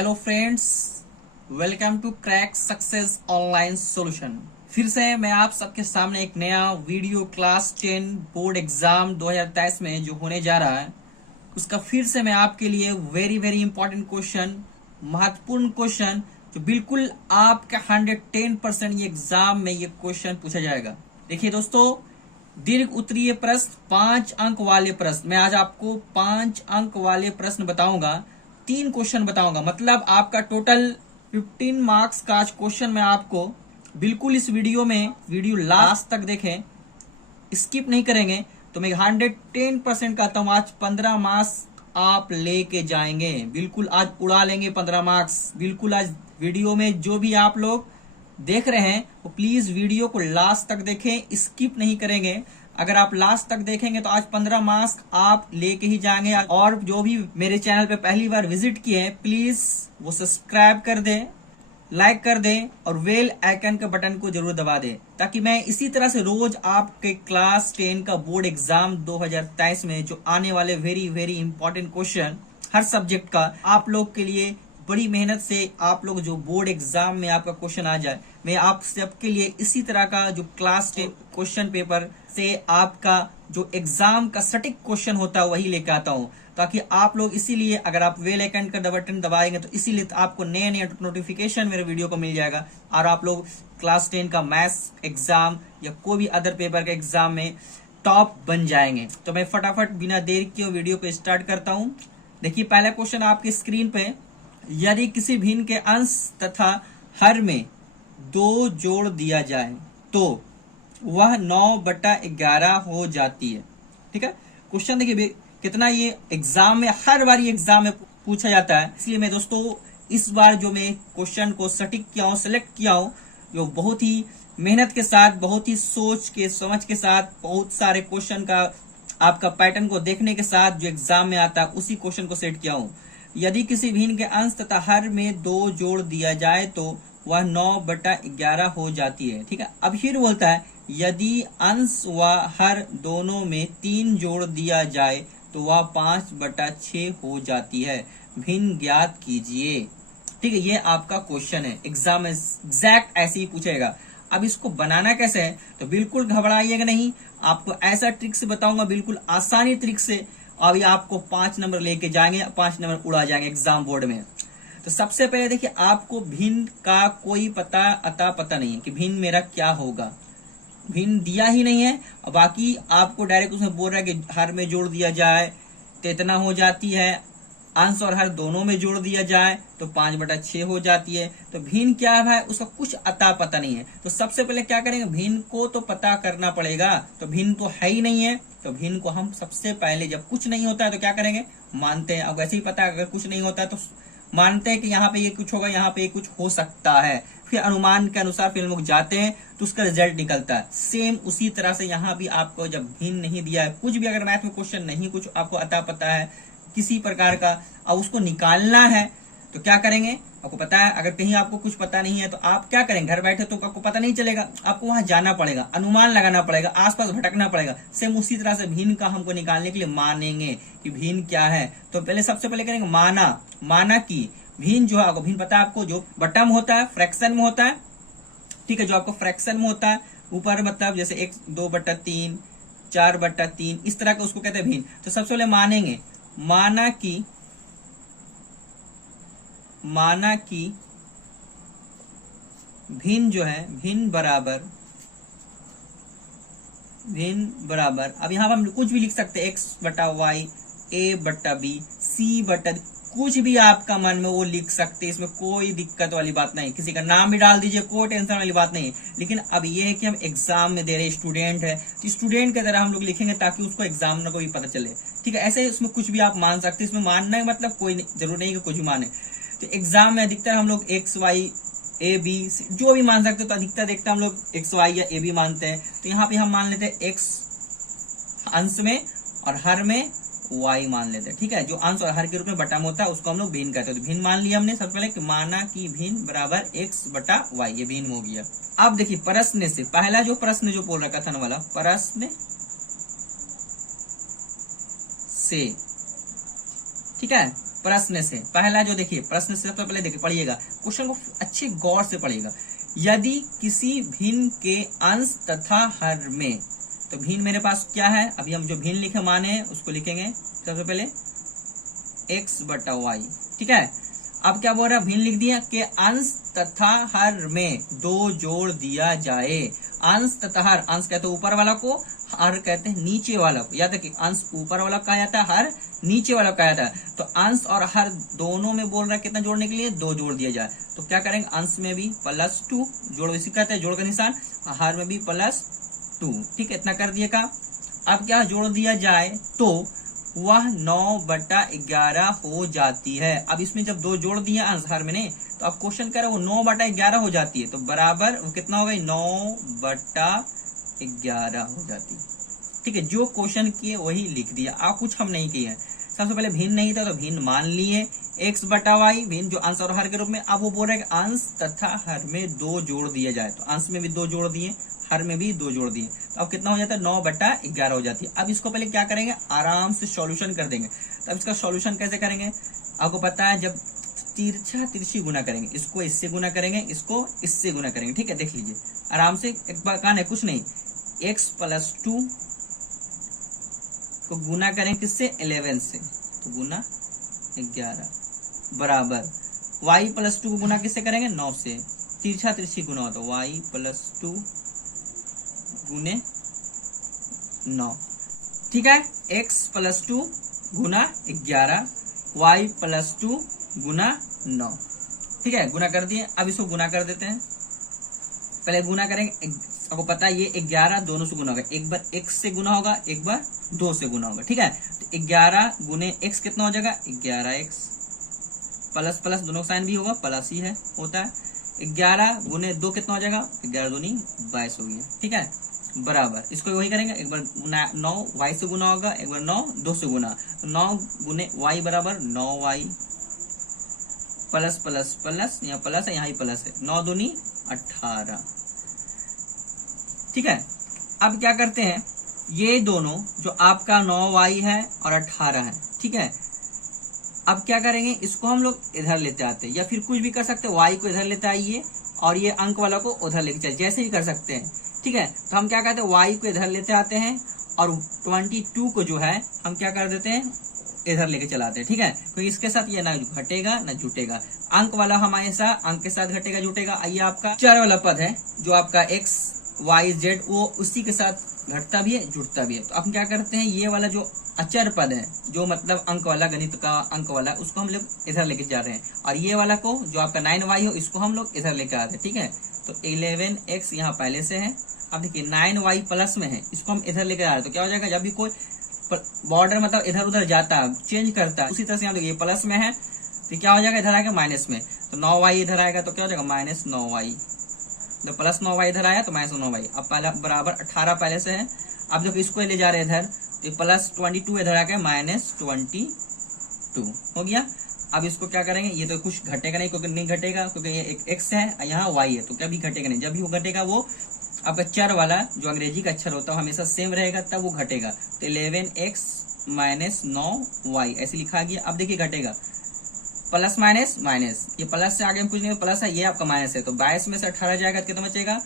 Hello friends, welcome to crack success online solution. फिर से मैं आप सबके सामने एक नया वीडियो क्लास 10 बोर्ड एग्जाम 2023 में जो होने जा रहा है उसका फिर से मैं आपके लिए वेरी वेरी इंपॉर्टेंट क्वेश्चन, महत्वपूर्ण क्वेश्चन जो बिल्कुल आपका 110% ये एग्जाम में ये क्वेश्चन पूछा जाएगा। देखिए दोस्तों, दीर्घ उत्तरीय प्रश्न 5 अंक वाले प्रश्न, मैं आज आपको 5 अंक वाले प्रश्न बताऊंगा, 3 क्वेश्चन बताऊंगा, मतलब आपका टोटल 15 मार्क्स का आज क्वेश्चन मैं आपको बिल्कुल इस वीडियो लास्ट तक देखें, स्किप नहीं करेंगे तो मैं 110% कहता हूं आज 15 मार्क्स आप लेके जाएंगे, बिल्कुल आज उड़ा लेंगे 15 मार्क्स। बिल्कुल आज वीडियो में जो भी आप लोग देख रहे हैं वो प्लीज वीडियो को लास्ट तक देखें, स्किप नहीं करेंगे। अगर आप लास्ट तक देखेंगे तो आज 15 मार्क्स आप लेके ही जाएंगे। और जो भी मेरे चैनल पे पहली बार विजिट किए हैं प्लीज वो सब्सक्राइब कर दें, लाइक कर दें और बेल आइकन के बटन को जरूर दबा दें, ताकि मैं इसी तरह से रोज आपके क्लास 10 का बोर्ड एग्जाम 2023 में जो आने वाले वेरी वेरी इंपॉर्टेंट क्वेश्चन हर सब्जेक्ट का आप लोग के लिए बड़ी मेहनत से आप लोग जो बोर्ड एग्जाम में आपका क्वेश्चन आ जाए, मैं आप सबके लिए इसी तरह का जो क्लास 10 क्वेश्चन पेपर से आपका जो एग्जाम का सटीक क्वेश्चन होता है वही लेकर आता हूं, ताकि आप लोग इसीलिए अगर आप बेल आइकन का बटन दबाएंगे तो इसीलिए आपको नए नए नोटिफिकेशन मेरे वीडियो को मिल जाएगा और आप लोग क्लास 10 का मैथ्स एग्जाम या कोई भी अदर पेपर का एग्जाम में टॉप बन जाएंगे। तो मैं फटाफट बिना देर किए वीडियो को स्टार्ट करता हूं। देखिए, पहला क्वेश्चन आपकी स्क्रीन पे, यदि किसी भिन्न के अंश तथा हर में 2 जोड़ दिया जाए तो वह 9/11 हो जाती है। ठीक है, क्वेश्चन देखिए कितना ये एग्जाम में हर बार एग्जाम में पूछा जाता है, इसलिए मैं दोस्तों इस बार जो मैं क्वेश्चन को सटीक किया हूं, सेलेक्ट किया हूं, जो बहुत ही मेहनत के साथ, बहुत ही सोच के समझ के साथ, बहुत सारे क्वेश्चन का आपका पैटर्न को देखने के साथ जो एग्जाम में आता है उसी क्वेश्चन को सेट किया हूं। यदि किसी भिन्न के अंश तथा हर में 2 जोड़ दिया जाए तो वह 9/11 हो जाती है। ठीक है, अब फिर बोलता है यदि अंश व हर दोनों में 3 जोड़ दिया जाए तो वह 5/6 हो जाती है, भिन्न ज्ञात कीजिए। ठीक है, ये आपका क्वेश्चन है, एग्जाम में एग्जैक्ट ऐसे ही पूछेगा। अब इसको बनाना कैसे है तो बिल्कुल घबराइएगा नहीं, आपको ऐसा ट्रिक से बताऊंगा, बिल्कुल आसानी ट्रिक से। अभी आपको 5 नंबर लेके जाएंगे, 5 नंबर उड़ा जाएंगे एग्जाम बोर्ड में। तो सबसे पहले देखिए, आपको भिन्न का कोई पता नहीं है कि भिन्न मेरा क्या होगा, भिन्न दिया ही नहीं है और बाकी आपको डायरेक्ट उसमें बोल रहा है कि हर में जोड़ दिया जाए तो इतना हो जाती है, अंश और हर दोनों में जोड़ दिया जाए तो 5/6 हो जाती है। तो भिन्न क्या है उसका कुछ पता नहीं है। तो सबसे पहले क्या करेंगे, भिन्न को तो पता करना पड़ेगा। तो भिन्न तो है ही नहीं है, तो भिन्न को हम सबसे पहले, जब कुछ नहीं होता है तो क्या करेंगे, मानते हैं। अब वैसे ही पता है अगर कुछ नहीं होता है तो मानते हैं कि यहाँ पे ये कुछ होगा, यहाँ पे ये कुछ हो सकता है, फिर अनुमान के अनुसार फिर लोग जाते हैं तो उसका रिजल्ट निकलता है। सेम उसी तरह से यहाँ भी आपको जब भिन्न नहीं दिया है, कुछ भी अगर मैथ में क्वेश्चन नहीं कुछ आपको पता है किसी प्रकार का और उसको निकालना है तो क्या करेंगे, आपको पता है अगर कहीं आपको कुछ पता नहीं है तो आप क्या करेंगे, घर बैठे तो आपको पता नहीं चलेगा, आपको वहां जाना पड़ेगा, अनुमान लगाना पड़ेगा, आसपास भटकना पड़ेगा। सेम उसी तरह से भिन्न का हमको निकालने के लिए मानेंगे कि भिन्न क्या है। तो पहले सबसे पहले करेंगे माना कि भिन्न जो है, आपको भिन्न पता है, आपको जो बटम होता है फ्रैक्शन में होता है। ठीक है, जो आपको फ्रैक्शन में होता है ऊपर, मतलब जैसे 2/3, 4/3 इस तरह का उसको कहते हैं भिन्न। तो सबसे पहले मानेंगे, माना कि भिन्न जो है, भिन्न बराबर, अब यहाँ पर हम कुछ भी लिख सकते हैं, x/y, a/b, c/d, कुछ भी आपका मन में वो लिख सकते हैं, इसमें कोई दिक्कत वाली बात नहीं, किसी का नाम भी डाल दीजिए, कोई टेंशन वाली बात नहीं। लेकिन अब ये है कि हम एग्जाम में दे रहे स्टूडेंट है तो स्टूडेंट की तरह हम लोग लिखेंगे ताकि उसको एग्जामिनर को भी पता चले। ठीक है, ऐसे इसमें कुछ भी आप मान सकते हैं, इसमें मानना है मतलब कोई जरूर नहीं कि कुछ भी माने। तो एग्जाम में अधिकतर हम लोग x, y, a, b जो भी मान सकते हो, तो अधिकतर देखते हैं हम लोग x, y या a, b मानते हैं। तो यहाँ पे हम मान लेते हैं x अंश में और हर में y मान लेते हैं। ठीक है, जो अंश और हर के रूप में बटम होता है उसको हम लोग भिन्न कहते हैं। तो भिन्न मान लिया हमने सबसे पहले कि माना कि भिन्न बराबर x/y, ये भिन्न हो गया। अब देखिए प्रश्न से पहला जो प्रश्न जो बोल रहा कथन वाला, प्रश्न से, ठीक है, प्रश्न से। पहला जो देखिए प्रश्न से सबसे पहले देखिए पढ़िएगा, क्वेश्चन को अच्छे गौर से पढ़िएगा। यदि किसी भिन्न के अंश तथा हर में, तो भिन्न मेरे पास क्या है, अभी हम जो भिन्न लिखे माने उसको लिखेंगे सबसे पहले x बटा वाई, ठीक है। अब क्या बोल रहा है, भिन्न लिख दिया कि अंश तथा हर में 2 जोड़ दिया जाए। अंश तथा हर, अंश कहते हैं ऊपर वाला को, हर कहते हैं नीचे वाला को। याद रखिए अंश ऊपर वाला कहा जाता है, हर नीचे वाला कहा जाता है। तो अंश और हर दोनों में बोल रहा है कितना जोड़ने के लिए, 2 जोड़ दिया जाए। तो क्या करेंगे, अंश में भी +2 जोड़, इसी कहते हैं जोड़ का निशान, हर में भी +2, ठीक है, इतना कर दिएगा। अब क्या जोड़ दिया जाए तो वह 9/11 हो जाती है। अब इसमें जब 2 जोड़ दिया अंश हर में ने, तो अब क्वेश्चन कह रहा है वो 9/11 हो जाती है, तो बराबर वो कितना हो गई, 9/11 हो जाती है, ठीक है। जो क्वेश्चन किए वही लिख दिया, आप कुछ हम नहीं किए हैं। सबसे पहले भिन्न नहीं था तो भिन्न मान लिए, x बटा वाई भिन्न जो अंश और हर के रूप में। अब वो बोल रहे हैं कि अंश तथा हर में 2 जोड़ दिए जाए, तो अंश में भी 2 जोड़ दिए, हर में भी 2 जोड़ दिए, तो अब कितना हो जाता है, 9/11 हो जाती है। अब इसको पहले क्या करेंगे, आराम से सॉल्यूशन कर देंगे। तो अब इसका सॉल्यूशन कैसे करेंगे, आपको पता है, जब तिरछा तिरछी गुना करेंगे, इसको इससे गुना करेंगे, इसको इससे गुना करेंगे, ठीक है। देख लीजिए आराम से, एक बार कान है कुछ नहीं, x+2 को गुना करें किससे, 11 से, तो गुना 11 बराबर y+2 को गुना किससे करेंगे, 9 से, तिरछा तिरछी गुना होता है, y+2 गुने 9, ठीक है। x+2 गुना 11, y+2 गुना 9, ठीक है, गुना कर दिए। अब इसको गुना कर देते हैं, पहले गुना करेंगे, आपको पता है ये 11 दोनों से गुना होगा, एक बार x से गुना होगा, एक बार 2 से गुना होगा, ठीक है। तो 11 गुने x कितना हो जाएगा, 11x, प्लस प्लस दोनों का साइन भी होगा, प्लस ही है होता है। 11 गुने 2 कितना हो जाएगा, 11 दूनी 22 हो गया, ठीक है, बराबर। इसको वही करेंगे, एक बार 9 y से गुना होगा, एक बार 9 2 से गुना, तो 9 गुने y बराबर 9y, प्लस प्लस प्लस, यहाँ प्लस है यहाँ ही प्लस है, 9 दूनी 18, ठीक है। अब क्या करते हैं, ये दोनों जो आपका 9y है और 18 है, ठीक है। अब क्या करेंगे, इसको हम लोग इधर लेते आते हैं, या फिर कुछ भी कर सकते हैं, y को इधर लेते आइए और ये अंक वाला को उधर लेके चले, जैसे भी कर सकते हैं, ठीक है। तो हम क्या कहते हैं, y को इधर लेते आते हैं और 22 को जो है हम क्या कर देते हैं, इधर लेके चलाते हैं, ठीक है। क्योंकि इसके साथ ये ना घटेगा ना जुटेगा, अंक वाला हमेशा अंक के साथ घटेगा जुटेगा। ये आपका चर वाला पद है जो आपका x y z, वो उसी के साथ घटता भी है जुटता भी है। तो अब क्या करते हैं, ये वाला जो अचर पद है, जो मतलब अंक वाला, गणित का अंक वाला, उसको हम लोग इधर लेके जा रहे हैं, और ये वाला को जो आपका 9y हो, इसको हम लोग इधर लेके आते हैं, ठीक है। तो 11x यहाँ पहले से है, अब देखिए 9y प्लस में है, इसको हम इधर लेके आ रहे हैं, तो क्या हो जाएगा, जब भी कोई बॉर्डर मतलब इधर उधर जाता है, चेंज करता है, उसी तरह से यहाँ देखिए प्लस में है, तो क्या हो जाएगा, इधर आएगा माइनस में, तो 9y इधर आएगा, तो क्या हो जाएगा, -9y, तो प्लस 9y इधर आया तो -9y। अब पहला बराबर 18 पहले से है, अब जब इसको ले जा रहे हैं इधर, तो +22 इधर आ गया, -22 हो गया। अब इसको क्या करेंगे, ये तो कुछ घटेगा नहीं, क्योंकि नहीं घटेगा, क्योंकि ये एक x है, यहाँ y है, तो क्या भी घटेगा नहीं। जब भी वो घटेगा, वो आपका चर वाला जो अंग्रेजी का अक्षर होता है हमेशा सेम रहेगा, तब वो घटेगा। तो 11x -9y ऐसे लिखा गया। अब देखिए घटेगा, प्लस माइनस माइनस, ये प्लस से आगे में कुछ नहीं, प्लस है, ये आपका माइनस है, तो 22 में से 18 जाएगा, कितना बचेगा,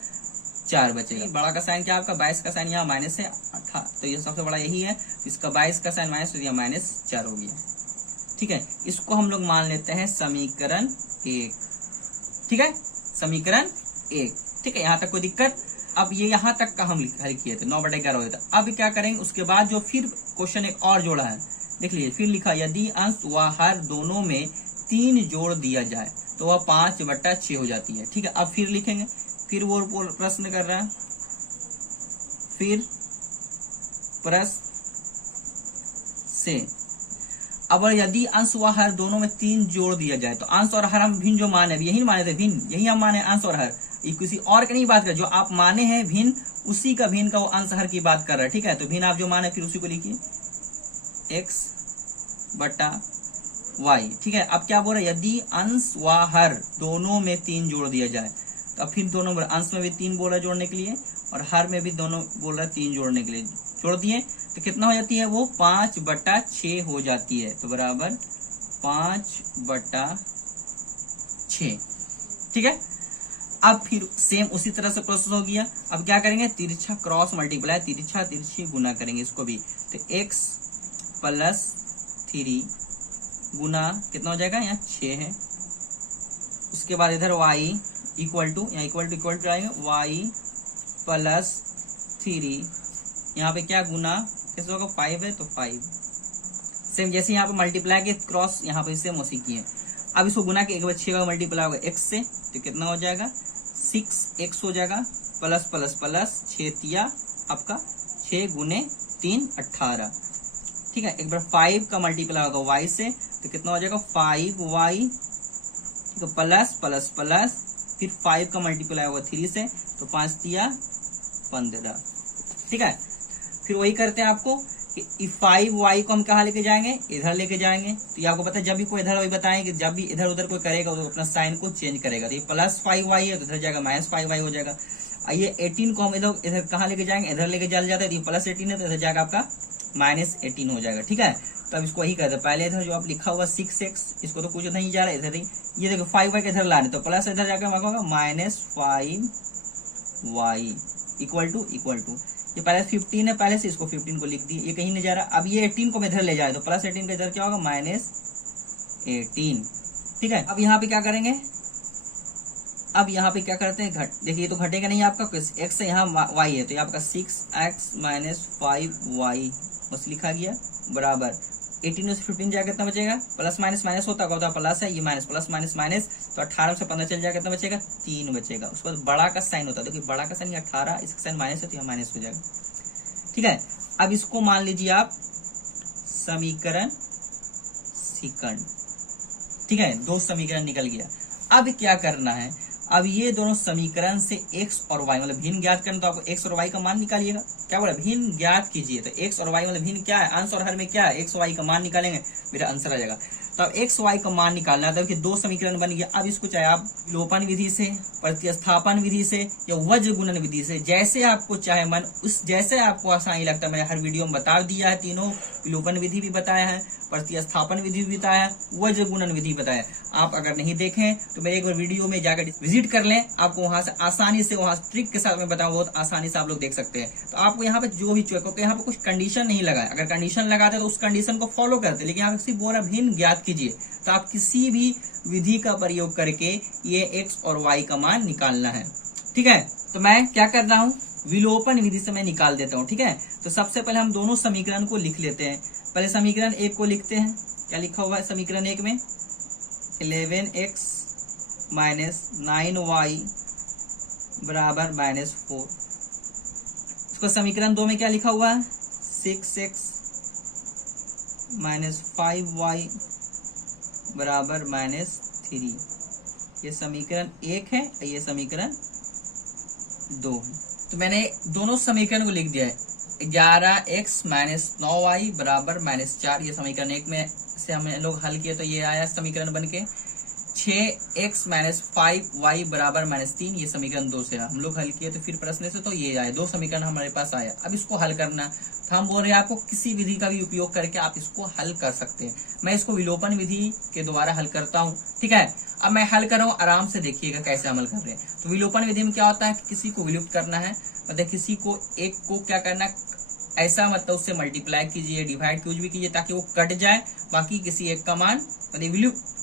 4 बचेगा। बड़ा का साइन क्या आपका, 22 का साइन यहाँ माइनस है, 18, तो ये सबसे बड़ा यही है, तो इसका 22 का साइन माइनस, तो यहाँ -4 हो गया, ठीक है। इसको हम लोग मान लेते हैं समीकरण 1, ठीक है, समीकरण 1, ठीक है। यहाँ तक कोई दिक्कत। अब ये यहाँ तक का हम हल किए थे, 9/11 हो जाता। अब क्या करेंगे, उसके बाद जो फिर क्वेश्चन एक और जोड़ा है, देख लीजिए, फिर लिखा, यदि अंश व हर दोनों में 3 जोड़ दिया जाए तो वह 5/6 हो जाती है, ठीक है। अब फिर लिखेंगे, फिर वो प्रश्न कर रहा है, फिर प्रश्न से अब यदि अंश व हर दोनों में 3 जोड़ दिया जाए, तो अंश और हर हम भिन्न जो माने, यही माने थे, भिन्न यही हम माने, अंश और हर, ये किसी और की नहीं बात कर, जो आप माने हैं भिन्न, उसी का भिन्न का वो अंश हर की बात कर रहा है, ठीक है। तो भिन्न आप जो माने फिर उसी को लिखिए, x/y, ठीक है। अब क्या बोल रहा है, यदि अंश व हर दोनों में 3 जोड़ दिया जाए, तो अब फिर दोनों अंश में भी 3 बोल रहा है जोड़ने के लिए, और हर में भी दोनों बोल रहा है 3 जोड़ने के लिए, जोड़ दिए तो कितना हो जाती है, वो 5/6 हो जाती है, तो बराबर 5/6। ठीक है, अब फिर सेम उसी तरह से प्रोसेस हो गया। अब क्या करेंगे, तिरछा क्रॉस मल्टीप्लाई, तिरछा तिरछी गुना करेंगे इसको भी। तो x + 3 गुना कितना हो जाएगा, यहाँ 6 है। उसके बाद इधर y इक्वल टू, यहाँ इक्वल टू आएंगे, y + 3 यहाँ पे क्या गुना कैसे होगा, 5 है तो 5। सेम जैसे यहाँ पे मल्टीप्लाई के क्रॉस यहाँ पे सेम उसी की है। अब इसको गुना के एक बार 6 का मल्टीप्लाई होगा x से, तो कितना हो जाएगा, 6x हो जाएगा, प्लस प्लस प्लस 6 तिया आपका 6 गुने 3 18। ठीक है, एक बार 5 का मल्टीप्लाई होगा y से, तो कितना हो जाएगा 5y, तो प्लस प्लस प्लस फिर 5 का मल्टीप्लाई होगा 3 से, तो 5 तिया 15। ठीक है, फिर वही करते हैं आपको कि 5y को हम कहाँ लेके जाएंगे, इधर लेके जाएंगे। तो ये आपको पता है, जब भी कोई इधर वही बताएंगे, जब भी इधर उधर कोई करेगा तो अपना साइन को चेंज करेगा। तो ये +5y है तो इधर जाएगा -5y हो जाएगा। ये 18 को हम इधर कहाँ लेके जाएंगे, इधर लेके चल जाता है, तो ये +18 है तो इधर जाएगा आपका -18 हो जाएगा। ठीक है, तो अब इसको वही करते हैं, पहले इधर जो आप लिखा हुआ 6x, इसको तो कुछ नहीं जा रहा है, इधर ये देखो 5y के इधर लाने, तो प्लस इधर जाकर होगा -5y इक्वल टू ये पहले 15 है, पहले से इसको 15 को लिख दिए, ये कहीं नहीं जा रहा। अब ये 18 को मैं इधर ले जाए, तो +18 का इधर क्या होगा, -18। ठीक है, अब यहाँ पे क्या करेंगे, अब यहाँ पे क्या करते हैं, देखिए ये तो घटेगा नहीं आपका, x से यहाँ y है, तो ये आपका 6x - 5y बस लिखा गया, बराबर 18 में से 15 जाएगा कितना बचेगा, प्लस माइनस माइनस होता है, प्लस है, ये माइनस प्लस माइनस माइनस, तो 18 से 15 चल जाएगा कितना बचेगा, 3 बचेगा। उसके बाद बड़ा का साइन होता है, देखिए बड़ा का साइन 18, इसका साइन माइनस है तो यह माइनस हो जाएगा। ठीक है, अब इसको मान लीजिए आप समीकरण सेकंड। ठीक है, 2 समीकरण निकल गया। अब क्या करना है, अब ये दोनों समीकरण से x और y मतलब भिन्न ज्ञात करना, तो आपको x और y का मान निकालिएगा। क्या बोला, भिन्न ज्ञात कीजिए, तो x और y मतलब भिन्न क्या है, अंश और हर में क्या है, x और y का मान निकालेंगे, मेरा आंसर आ जाएगा। तो अब x y का मान निकालना है, तो 2 समीकरण बन गया। अब इसको चाहे आप विलोपन विधि से, प्रतिस्थापन विधि से या वज्र गुणन विधि से, जैसे आपको चाहे मन उस जैसे आपको आसानी लगता है, मैंने हर वीडियो में बता दिया है, तीनों विलोपन विधि भी बताया है, प्रतिस्थापन विधि भी बताया है, वज्र गुणन विधि बताया। आप अगर नहीं देखें तो मेरे एक बार वीडियो में जाकर विजिट कर लें, आपको वहां से आसानी से, वहां ट्रिक के साथ मैं बताऊं, बहुत आसानी से आप लोग देख सकते हैं। तो आपको यहाँ पे जो भी क्योंकि यहाँ पे कुछ कंडीशन नहीं लगा है, अगर कंडीशन लगाते तो उस कंडीशन को फॉलो करते, लेकिन यहाँ पे सिर्फ बोला भिन्न ज्ञात कीजिए, तो आप किसी भी विधि का प्रयोग करके ये x और y का मान निकालना है। ठीक है, तो मैं क्या कर रहा हूँ, विलोपन विधि से मैं निकाल देता हूँ। ठीक है, तो सबसे पहले हम दोनों समीकरण को लिख लेते हैं। पहले समीकरण 1 को लिखते हैं, क्या लिखा हुआ है समीकरण 1 में, 11x - 9y बराबर -4। इसको समीकरण 2 में क्या लिखा हुआ है, 6x - 5y बराबर -3। ये समीकरण 1 है, ये समीकरण 2 है। तो मैंने दोनों समीकरण को लिख दिया है, 11x - 9y बराबर -4। ये समीकरण 1 में से हम लोग हल किए तो ये आया समीकरण बनके। 6x - 5y बराबर -3, ये समीकरण 2 से हम लोग हल किए, तो फिर प्रश्न से तो ये आया, 2 समीकरण हमारे पास आया। अब इसको हल करना, तो हम बोल रहे हैं आपको किसी विधि का भी उपयोग करके आप इसको हल कर सकते हैं। मैं इसको विलोपन विधि के द्वारा हल करता हूँ। ठीक है, अब मैं हल कर रहा हूँ, आराम से देखिएगा कैसे अमल कर रहे हैं। तो विलोपन विधि में क्या होता है, किसी को विलुप्त करना है, मतलब किसी को एक को क्या करना, ऐसा मतलब उससे मल्टीप्लाई कीजिए, डिवाइड कुछ भी कीजिए ताकि वो कट जाए, बाकी किसी एक का मान मतलब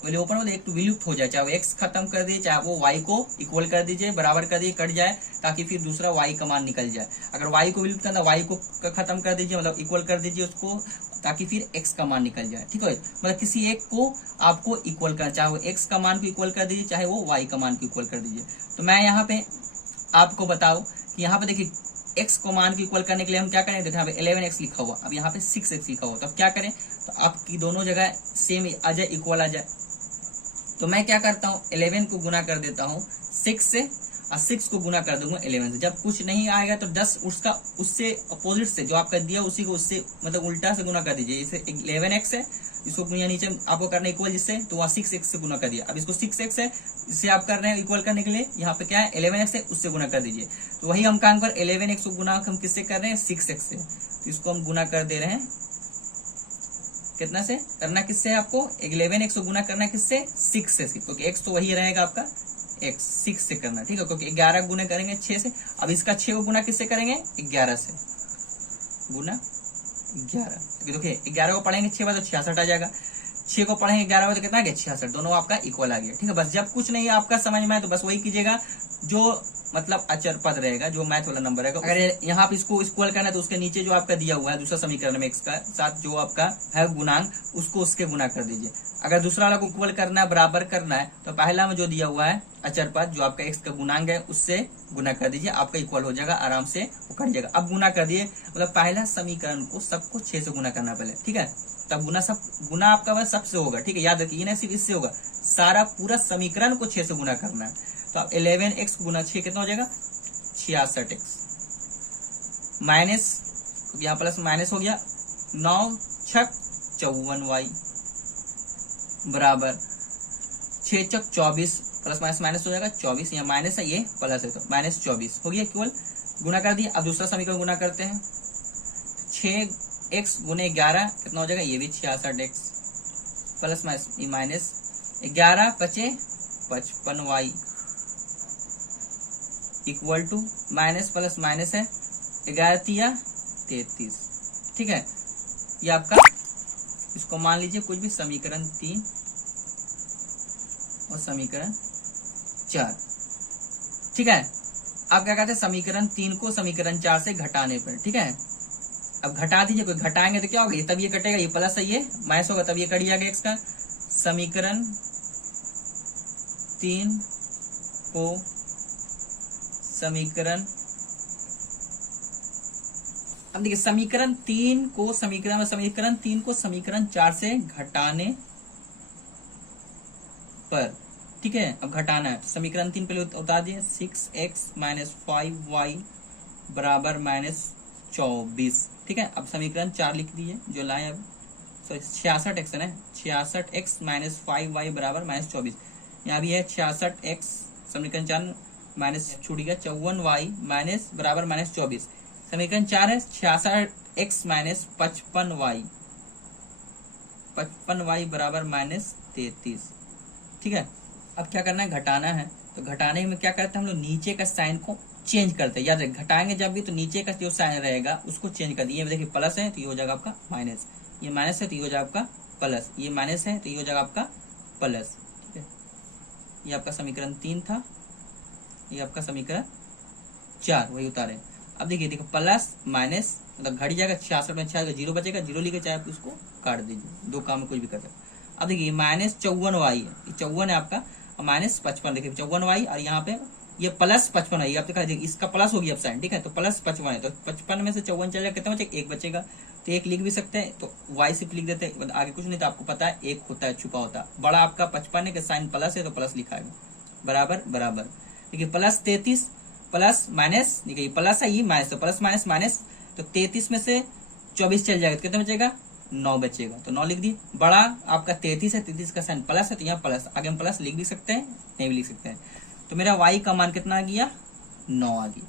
विलोपन मतलब एक तो विलुप्त हो जाए, चाहे वो x खत्म कर दीजिए, चाहे वो y को इक्वल कर दीजिए, बराबर कर दीजिए, कट जाए, ताकि फिर दूसरा y का मान निकल जाए। अगर y को विलुप्त करना, y को खत्म कर दीजिए, मतलब इक्वल कर दीजिए उसको, ताकि फिर x का मान निकल जाए। ठीक है, मतलब किसी एक को आपको इक्वल करना, चाहे वो x का मान को इक्वल कर दीजिए, चाहे वो y का मान को इक्वल कर दीजिए। तो मैं यहाँ पे आपको बताऊं कि यहाँ पे देखिए x को मान को इक्वल करने के लिए हम क्या करें, देखिए यहाँ पे 11x लिखा हुआ, अब यहाँ पे 6x लिखा हुआ, तो अब क्या करें, तो आपकी दोनों जगह सेम आ जाए, इक्वल आ जाए। तो मैं क्या करता हूँ, 11 को गुना कर देता हूँ 6 से, और 6 को गुना कर दूंगा 11 से। जब कुछ नहीं आएगा तो 10 उससे अपोजिट से जो आपका दिया उसी को उससे मतलब उल्टा से गुना कर दीजिए। इसे 11x है, इसको यहाँ नीचे आपको करना इक्वल जिससे, तो वहाँ 6x से गुना कर दिया। अब इसको 6x है, इससे आप कर रहे हैं इक्वल करने के लिए, यहाँ पे क्या है 11x है, उससे गुना कर दीजिए। तो वही हम काम कर 11x को गुना हम किससे कर रहे हैं, 6x से, तो इसको हम गुना कर दे रहे हैं कितना से करना, किससे है आपको 11x को गुना करना किससे 6 से, क्योंकि x तो वही रहेगा आपका x 6 से करना, ठीक है, क्योंकि 11 गुना करेंगे 6 से। अब इसका 6 को गुना किससे करेंगे 11 से, गुना 11, तो देखिए 11 को पढ़ेंगे 6 बार तो 66 आ जाएगा, 6 को पढ़ेंगे 11 बार तो कितना आ गया 66, दोनों आपका इक्वल आ गया, ठीक है। बस जब कुछ नहीं है आपका समझ में आए तो बस वही कीजिएगा, जो मतलब अचर पद रहेगा, जो मैथ वाला नंबर रहेगा, अगर यहाँ पे इसको इक्वल करना है तो उसके नीचे जो आपका दिया हुआ है दूसरा समीकरण में x का साथ जो आपका है गुणांक, उसको उसके गुना कर दीजिए। अगर दूसरा वाला को इक्वल करना है, बराबर करना है, तो पहला में जो दिया हुआ है अचर पद जो आपका x का गुणांक है उससे गुना कर दीजिए, आपका इक्वल हो जाएगा, आराम से वो कट जाएगा। अब गुना कर दिए, मतलब पहला समीकरण को सबको 6 से गुना करना पहले, ठीक है, तब गुना आपका बस सबसे होगा, ठीक है, याद रखिए ना, सिर्फ इससे होगा, सारा पूरा समीकरण को 6 से गुना करना है। तो अब 11x गुना 6 कितना हो जाएगा 66x, माइनस यहाँ प्लस माइनस हो गया 9 छक 54y बराबर 6 चक 24, प्लस माइनस माइनस हो जाएगा 24, यहाँ माइनस है ये प्लस है तो माइनस 24 हो गया, केवल गुना कर दिया। अब दूसरा समीकरण गुना करते हैं, 6x गुने 11 कितना हो जाएगा, ये भी 66x प्लस माइनस 11 पचे 55y equal to minus plus minus है 11 तिया 33, ठीक है। ये आपका, इसको मान लीजिए कुछ भी समीकरण 3 और समीकरण 4, ठीक है। अब क्या कहते हैं, समीकरण 3 को समीकरण 4 से घटाने पर, ठीक है। अब घटा दीजिए, कोई घटाएंगे तो क्या होगा, ये तब ये कटेगा, ये प्लस है ये माइनस होगा, तब ये कट जाएगा x का। समीकरण 3 को समीकरण, अब देखिए समीकरण 3 को समीकरण 4 से घटाने पर, ठीक है। अब घटाना है, समीकरण 3 पहले उतार दिए, 6x माइनस 5y बराबर माइनस 24, ठीक है। अब समीकरण 4 लिख दीजिए जो लाए अब, सॉरी 66x है ना, 66x माइनस 5y बराबर माइनस 24, यहाँ भी है 66x समीकरण 4 माइनस छूट गया 54y माइनस बराबर माइनस 24, समीकरण 4 है 66x माइनस 55y बराबर माइनस 33, ठीक है। अब क्या करना है, घटाना है, तो घटाने में क्या करते हैं हम लोग, नीचे का साइन को चेंज करते हैं, याद रखें घटाएंगे जब भी तो नीचे का जो साइन रहेगा उसको चेंज कर दिए, देखिए प्लस है तो ये हो जाएगा आपका माइनस, ये माइनस है तो ये हो जाएगा आपका प्लस, ये माइनस है तो ये हो जाएगा आपका प्लस, ठीक है। ये आपका समीकरण 3 था, ये आपका समीकरण 4 वही उतारे। अब देखिए प्लस माइनस मतलब घट जाएगा, 66 में 6 जीरो बचेगा, जीरो लिखे चाहे उसको काट दीजिए, दो काम में कुछ भी कर सकते। अब देखिए माइनस 54y है, 54 है आपका, माइनस 55, देखिए 54y और यहाँ पे ये प्लस 55 है, आप देखा इसका प्लस होगी अब साइन, ठीक है, तो प्लस 55 है, तो 55 में से 54 चल जाएगा, कितना बचेगा 1 बचेगा, तो 1 लिख भी सकते हैं, तो y सिर्फ लिख देते हैं, आगे कुछ नहीं, तो आपको पता है 1 होता है छुपा होता है, बड़ा आपका 55 है कि साइन प्लस है तो प्लस लिखा है, बराबर बराबर, देखिए प्लस 33 प्लस माइनस, देखिए प्लस है ये माइनस, तो प्लस माइनस माइनस, तो 33 में से 24 चल जाएगा तो कितना बचेगा 9 बचेगा, तो 9 लिख दी। बड़ा आपका 33 है, 33 का साइन प्लस है तो यहाँ प्लस, आगे हम प्लस लिख भी सकते हैं नहीं भी लिख सकते हैं, तो मेरा y का मान कितना आ गया 9 आ गया,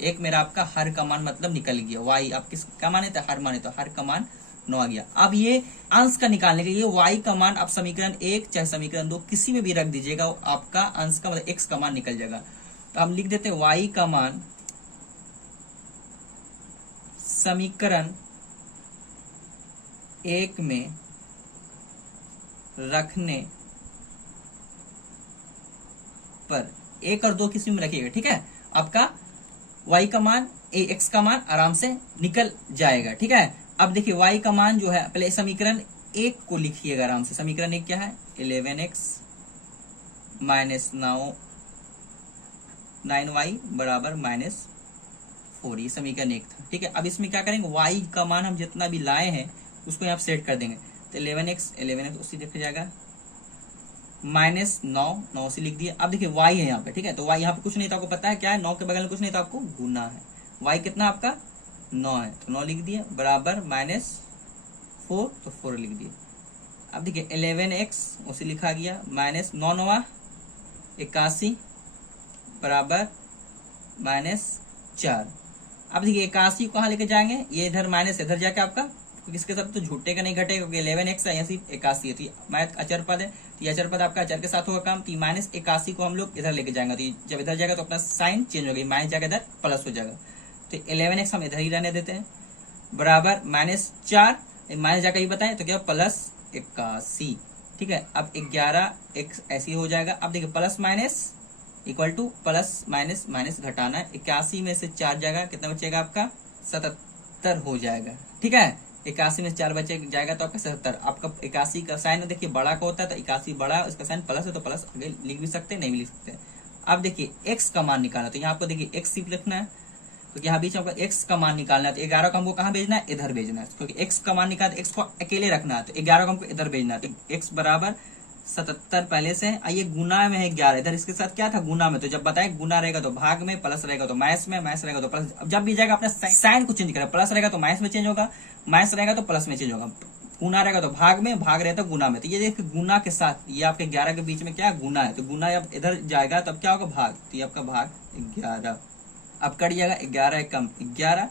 एक मेरा आपका हर का मान मतलब निकल गया, y आप किस का मान है तो हर मान है, तो हर का मान 9 आ गया। अब ये अंश का निकालने के लिए y का मान आप समीकरण 1 चाहे समीकरण 2 किसी में भी रख दीजिएगा, आपका अंश का मतलब x का मान निकल जाएगा, तो हम लिख देते हैं y का मान समीकरण 1 में रखने पर, 1 और 2 किसी में रखिएगा, ठीक है, आपका y का मान x का मान आराम से निकल जाएगा, ठीक है। अब देखिए y का मान जो है, पहले समीकरण 1 को लिखिएगा आराम से, समीकरण 1 क्या है 11x माइनस 9y बराबर माइनस 4, ये समीकरण 1 था, ठीक है। अब इसमें क्या करेंगे, y का मान हम जितना भी लाए हैं उसको यहाँ सेट कर देंगे, तो 11x उसी लिख जाएगा माइनस 9 से लिख दिया। अब देखिए y है यहाँ पे, ठीक है, तो y यहाँ पे कुछ नहीं था, आपको पता है क्या है, 9 के बगल में कुछ नहीं था, आपको गुना है, y कितना आपका 9 है, तो 9 लिख दिया बराबर माइनस 4, तो 4 लिख दिया। अब देखिए 11x उसे लिखा गया माइनस 9 9 81 बराबर माइनस 4। अब देखिए 81 को कहाँ लेके जाएंगे, ये इधर माइनस इधर जाके आपका क्योंकि इसके साथ तो झूठे का नहीं घटेगा, क्योंकि 11x है, यहाँ सिर्फ 81 है, तो मैथ अचर पद है, तो ये अचर पद आपका अचर के साथ होगा काम। तो माइनस 81 को हम लोग इधर लेके जाएंगे, तो जब इधर जाएगा तो अपना साइन चेंज होगा, माइनस जाएगा इधर प्लस हो जाएगा, तो 11x हम इधर ही रहने देते हैं, बराबर -4 माइनस जाकर ही बताएं तो क्या प्लस 81। ठीक है, अब 11x ऐसे हो जाएगा। अब देखिए plus minus equal two plus minus minus घटाना है, 81 में से 4 जाएगा, कितना बचेगा आपका 77 हो जाएगा। ठीक है, 81 में से 4 बचे जाएगा तो आपका 77। आपका 81 का साइन देखिए बड़ा का होता है, तो 81 बड़ा, इसका साइन प्लस है तो प्लस आगे लिख भी सकते हैं, नहीं भी लिख सकते। अब देखिए x का मान निकालना, तो यहाँ आपको देखिए x सिर्फ लिखना है, तो यहाँ बीच में आपको x का मान निकालना है, तो 11 को हमको कहाँ भेजना है, इधर भेजना है, क्योंकि x का मान निकालना, x को अकेले रखना है, तो 11 को हमको इधर भेजना है, तो x बराबर 77 पहले से। आइए गुना में है 11, इधर इसके साथ क्या था गुना में, तो जब बताए गुना रहेगा तो भाग में, प्लस रहेगा तो माइनस में, माइनस रहेगा तो प्लस। अब जब भी जाएगा अपने साइन को चेंज करेगा, प्लस रहेगा तो माइनस में चेंज होगा, माइनस रहेगा तो प्लस में चेंज होगा, गुना रहेगा तो भाग में, भाग रहेगा तो गुना में। तो ये देखिए गुना के साथ ये आपके 11 के बीच में क्या गुना है, तो गुना अब इधर जाएगा तब क्या होगा भाग, तो ये आपका भाग 11। अब कट जाएगा 11 कम 11,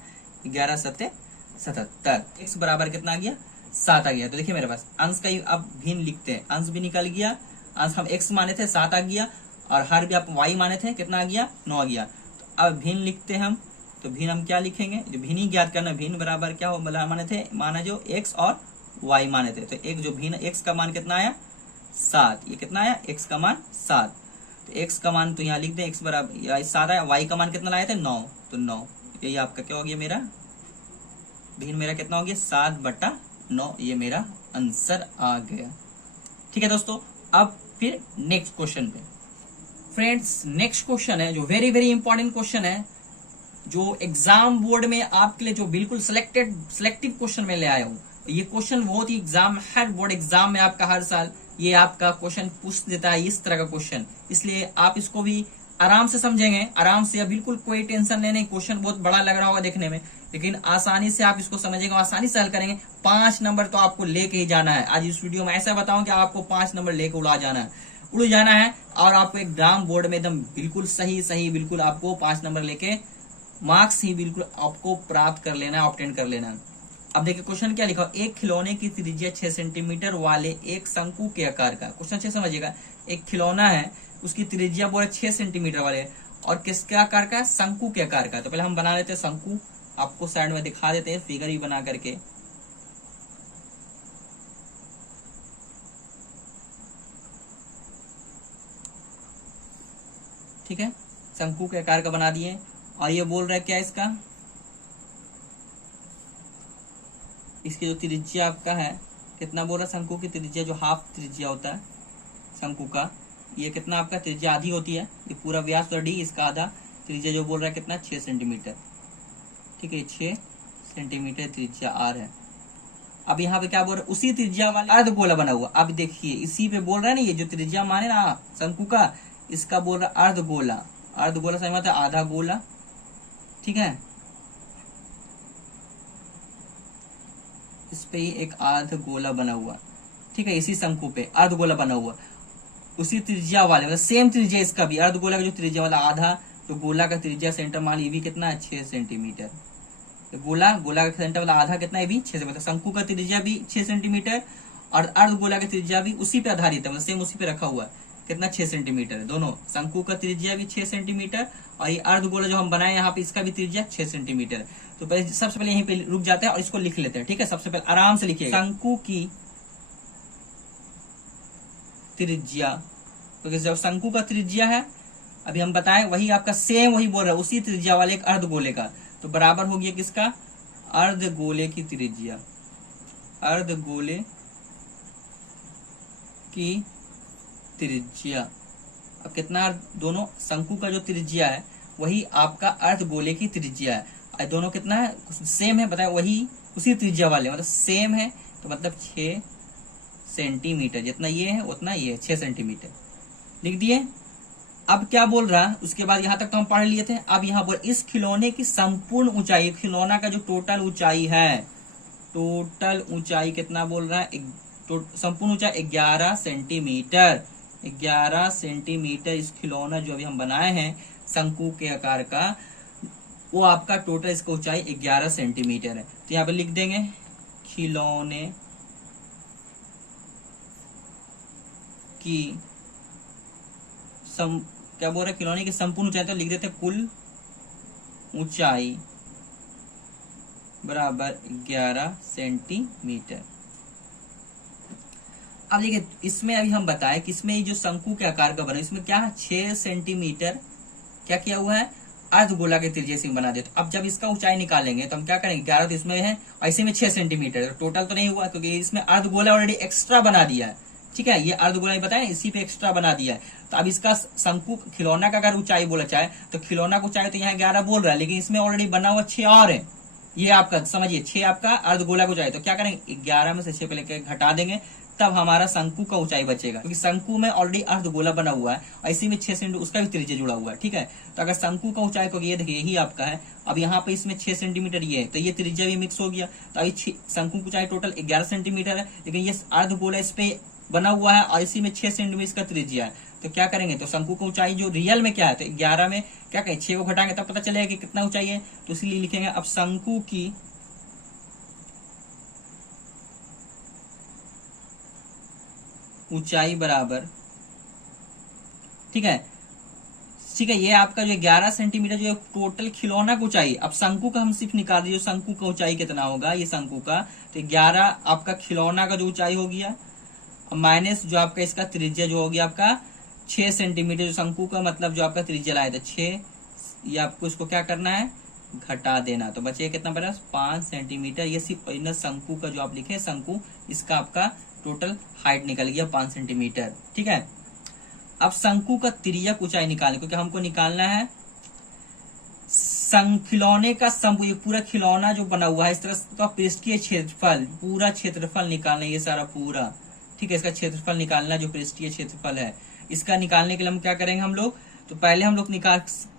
11 सत्ते 77, x बराबर कितना आ गया 7 आ गया। तो देखिए मेरे पास अंश का ही अब भिन्न लिखते हैं, अंश भी निकल गया, अंश हम x माने थे 7 आ गया, और हर भी आप y माने थे कितना आ गया 9 आ गया। तो अब भिन्न लिखते हैं हम, तो भिन्न हम क्या लिखेंगे, जो भिन्न ही ज्ञात करना, भिन्न बराबर क्या हो माने थे, माना जो x और y माने थे, तो एक जो भिन्न x का मान कितना आया 7, ये कितना आया x का मान 7, तो x का मान तो यहाँ लिख दें, x बराबर 7 आया, y का मान कितना लाए थे 9, तो 9, यही आपका क्या हो गया मेरा भिन्न, मेरा कितना हो गया 7/9, ये मेरा आंसर आ गया। ठीक है दोस्तों, अब फिर नेक्स्ट क्वेश्चन पे। फ्रेंड्स नेक्स्ट क्वेश्चन है जो वेरी वेरी इंपॉर्टेंट क्वेश्चन है, जो एग्जाम बोर्ड में आपके लिए जो बिल्कुल सिलेक्टिव क्वेश्चन में ले आया हूं। ये क्वेश्चन बहुत ही एग्जाम, हर बोर्ड एग्जाम में आपका हर साल ये आपका क्वेश्चन पूछ देता है, इस तरह का क्वेश्चन, इसलिए आप इसको भी आराम से समझेंगे, आराम से, बिल्कुल कोई टेंशन लेने। क्वेश्चन बहुत बड़ा लग रहा होगा देखने में, लेकिन आसानी से आप इसको समझेंगे, आसानी से हल करेंगे। 5 नंबर तो आपको लेके ही जाना है। आज इस वीडियो में ऐसा बताऊं कि आपको 5 नंबर लेके उड़ जाना है, और आपको एग्जाम बोर्ड में एकदम बिल्कुल सही बिल्कुल आपको 5 नंबर लेके मार्क्स ही बिल्कुल आपको प्राप्त कर लेना है, ऑब्टेन कर लेना है। अब देखिए क्वेश्चन क्या लिखा, एक खिलौने की त्रिज्या 6 सेंटीमीटर वाले एक शंकु के आकार का, क्वेश्चन अच्छे समझिएगा, एक खिलौना है उसकी त्रिज्या बोले 6 सेंटीमीटर वाले, और किसके आकार का, शंकु के आकार का। तो पहले हम बना लेते हैं शंकु, आपको साइड में दिखा देते हैं फिगर ही बना करके। ठीक है, शंकु के आकार का बना दिए, और ये बोल रहा है क्या इसका, इसकी जो त्रिज्या आपका है कितना बोल रहा है, शंकु की त्रिज्या जो हाफ त्रिज्या होता है शंकु का, ये कितना आपका त्रिज्या आधी होती है, ये पूरा व्यास तो डी, इसका आधा त्रिज्या जो बोल रहा है कितना 6 सेंटीमीटर। ठीक है, 6 सेंटीमीटर त्रिज्या आर है। अब यहाँ पे क्या बोल रहा है, उसी त्रिज्या वाला अर्धगोला बना हुआ। अब देखिए इसी पे बोल रहा है ना, ये जो त्रिज्या माने ना शंकु का, इसका बोल रहा है अर्धगोला, अर्धगोला सही मतलब आधा गोला। ठीक है, इस पे ही एक अर्धगोला बना हुआ। ठीक है, इसी शंकु पे अर्धगोला बना हुआ, उसी त्रिज्या वाले, मतलब सेम त्रिज्या इसका भी, अर्धगोला का जो त्रिज्या वाला आधा, तो गोला का त्रिज्या सेंटर मान ये भी कितना है 6 सेंटीमीटर। तो गोला का सेंटर वाला आधा कितना है भी 6 सेंटीमीटर, शंकु का त्रिज्या भी 6 सेंटीमीटर, और अर्धगोला का त्रिज्या भी उसी पे आधारित है, मतलब सेम उसी पे रखा हुआ है, कितना 6 सेंटीमीटर है दोनों। शंकु का त्रिज्या भी 6 सेंटीमीटर, और ये अर्धगोला जो हम बनाए यहाँ पे इसका भी त्रिज्या 6 सेंटीमीटर। तो पहले सबसे पहले यहीं पे रुक जाते हैं और इसको लिख लेते हैं। ठीक है, सबसे पहले आराम से लिखिए, शंकु की त्रिज्या, क्योंकि जब शंकु का त्रिज्या है अभी हम बताएं, वही आपका सेम वही बोल रहा है, उसी त्रिज्या वाले एक अर्धगोले का, तो बराबर हो गया किसका, अर्धगोले की त्रिज्या, अर्धगोले की त्रिज्या। अब कितना, दोनों शंकु का जो त्रिज्या है वही आपका अर्धगोले की त्रिज्या है, दोनों कितना है सेम है, बताए वही उसी त्रिज्या वाले, मतलब सेम है, तो मतलब 6 सेंटीमीटर, जितना ये है उतना ये है 6 सेंटीमीटर लिख दिए। अब क्या बोल रहा है, उसके बाद यहां तक तो हम पढ़ लिए थे। अब यहाँ पर इस खिलौने की संपूर्ण ऊंचाई, खिलौना का जो टोटल ऊंचाई है, टोटल ऊंचाई कितना बोल रहा है, संपूर्ण ऊंचाई 11 सेंटीमीटर, 11 सेंटीमीटर इस खिलौना जो अभी हम बनाए हैं शंकु के आकार का, वो आपका टोटल इसका ऊंचाई 11 सेंटीमीटर है। तो यहाँ पे लिख देंगे खिलौने की क्या बोल रहे, खिलौने की संपूर्ण ऊंचाई, तो लिख देते कुल ऊंचाई बराबर 11 सेंटीमीटर। अब देखिए इसमें अभी हम बताएं कि इसमें ये जो शंकु के आकार का बना, इसमें क्या है 6 सेंटीमीटर क्या किया हुआ है, अर्धगोला के त्रिज्या से बना दे। तो अब जब इसका ऊंचाई निकालेंगे तो हम क्या करेंगे, 11 तो इसमें है और इसी में 6 सेंटीमीटर, टोटल तो नहीं हुआ क्योंकि इसमें अर्धगोला ऑलरेडी एक्स्ट्रा बना दिया है। ठीक है, ये अर्धगोला बताया इसी पे एक्स्ट्रा बना दिया है। तो अब इसका शंकु खिलौना का अगर ऊंचाई बोला चाहे तो खिलौना का ऊंचाई तो यहाँ 11 बोल रहा है, लेकिन इसमें ऑलरेडी बना हुआ 6 और है। ये आपका समझिए 6 आपका अर्धगोला को चाहिए, तो क्या करेंगे 11 में से 6 पहले घटा देंगे, तब हमारा शंकु का ऊंचाई बचेगा, क्योंकि शंकु में ऑलरेडी अर्धगोला बना हुआ है और इसी में 6 सेंटीमीटर उसका भी त्रिज्या जुड़ा हुआ है। ठीक है, तो अगर शंकु का ऊंचाई को ये देखिए यही आपका है, अब यहाँ पे इसमें 6 सेंटीमीटर ये है, तो ये त्रिज्या भी मिक्स हो गया, तो अभी शंकु की ऊंचाई टोटल 11 सेंटीमीटर है, लेकिन ये अर्धगोला इस पे बना हुआ है और इसी में 6 सेंटीमीटर इसका त्रिज्या है। तो क्या करेंगे, तो शंकु की ऊंचाई जो रियल में क्या है, तो 11 में क्या कहें 6 को घटाएंगे तब पता चलेगा कि कितना ऊंचाई है, तो इसलिए लिखेंगे अब शंकु की ऊंचाई बराबर, ठीक है ठीक है, ये आपका जो 11 सेंटीमीटर जो टोटल खिलौना की ऊंचाई, अब शंकु का हम सिर्फ निकाल दीजिए, शंकु का ऊंचाई कितना होगा, ये शंकु का तो 11 आपका खिलौना का जो ऊंचाई हो गया, माइनस जो आपका इसका त्रिज्या जो हो गया आपका 6 सेंटीमीटर, जो शंकु का मतलब जो आपका त्रिज्या लाया था 6, ये आपको इसको क्या करना है घटा देना, तो बचेगा कितना बड़ा 5 सेंटीमीटर। ये सिर्फ शंकु का जो आप लिखे शंकु, इसका आपका टोटल हाइट निकल गया 5 सेंटीमीटर। ठीक है, अब शंकु का तिर्यक ऊंचाई निकालने, क्योंकि हमको निकालना है खिलौने का ये पूरा खिलौना जो बना हुआ है इस तरह का पृष्ठीय क्षेत्रफल, पूरा क्षेत्रफल निकालना, ये सारा पूरा, ठीक है, इसका क्षेत्रफल निकालना जो पृष्ठीय क्षेत्रफल है, इसका निकालने के लिए हम क्या करेंगे हम लोग, तो पहले हम लोग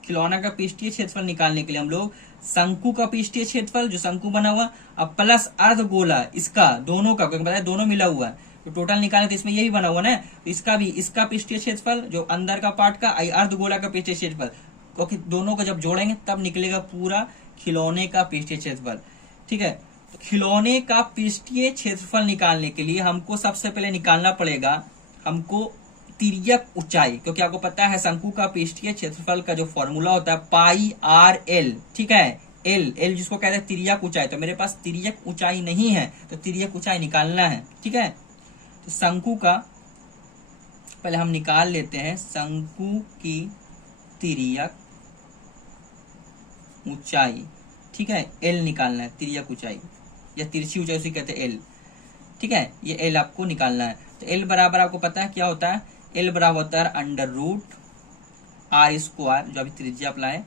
खिलौना का पृष्ठीय क्षेत्रफल निकालने के लिए हम लोग शंकु का पृष्ठीय क्षेत्रफल जो शंकु बना हुआ, अब प्लस अर्धगोला इसका दोनों का, क्योंकि बताया दोनों मिला हुआ है, तो टोटल निकालने तो इसमें यही बना हुआ ना, तो इसका भी इसका पृष्ठीय क्षेत्रफल जो अंदर का पार्ट का अर्धगोला का पृष्ठीय क्षेत्रफल, क्योंकि दोनों को जब जोड़ेंगे तब निकलेगा पूरा खिलौने का पृष्ठीय क्षेत्रफल। ठीक है, तो खिलौने का पृष्ठीय क्षेत्रफल निकालने के लिए हमको सबसे पहले निकालना पड़ेगा हमको तिर्यक ऊंचाई, क्योंकि आपको पता है शंकु का पृष्ठीय क्षेत्रफल का जो फॉर्मूला होता है पाई आर एल। ठीक है, एल एल जिसको कहते हैं तिर्यक ऊंचाई, तो मेरे पास तिर्यक ऊंचाई नहीं है, तो तिर्यक ऊंचाई निकालना है। ठीक है, तो शंकु का पहले हम निकाल लेते हैं, शंकु की तिर्यक ऊंचाई, ठीक है, एल निकालना है, तिर्यक ऊंचाई या तिरछी ऊंचाई उसे कहते हैं एल। ठीक है, ये एल आपको निकालना है, तो एल बराबर आपको पता है क्या होता है, एल बराबर होता है अंडर रूट आर स्क्वायर जो अभी त्रिज्या अप्लाई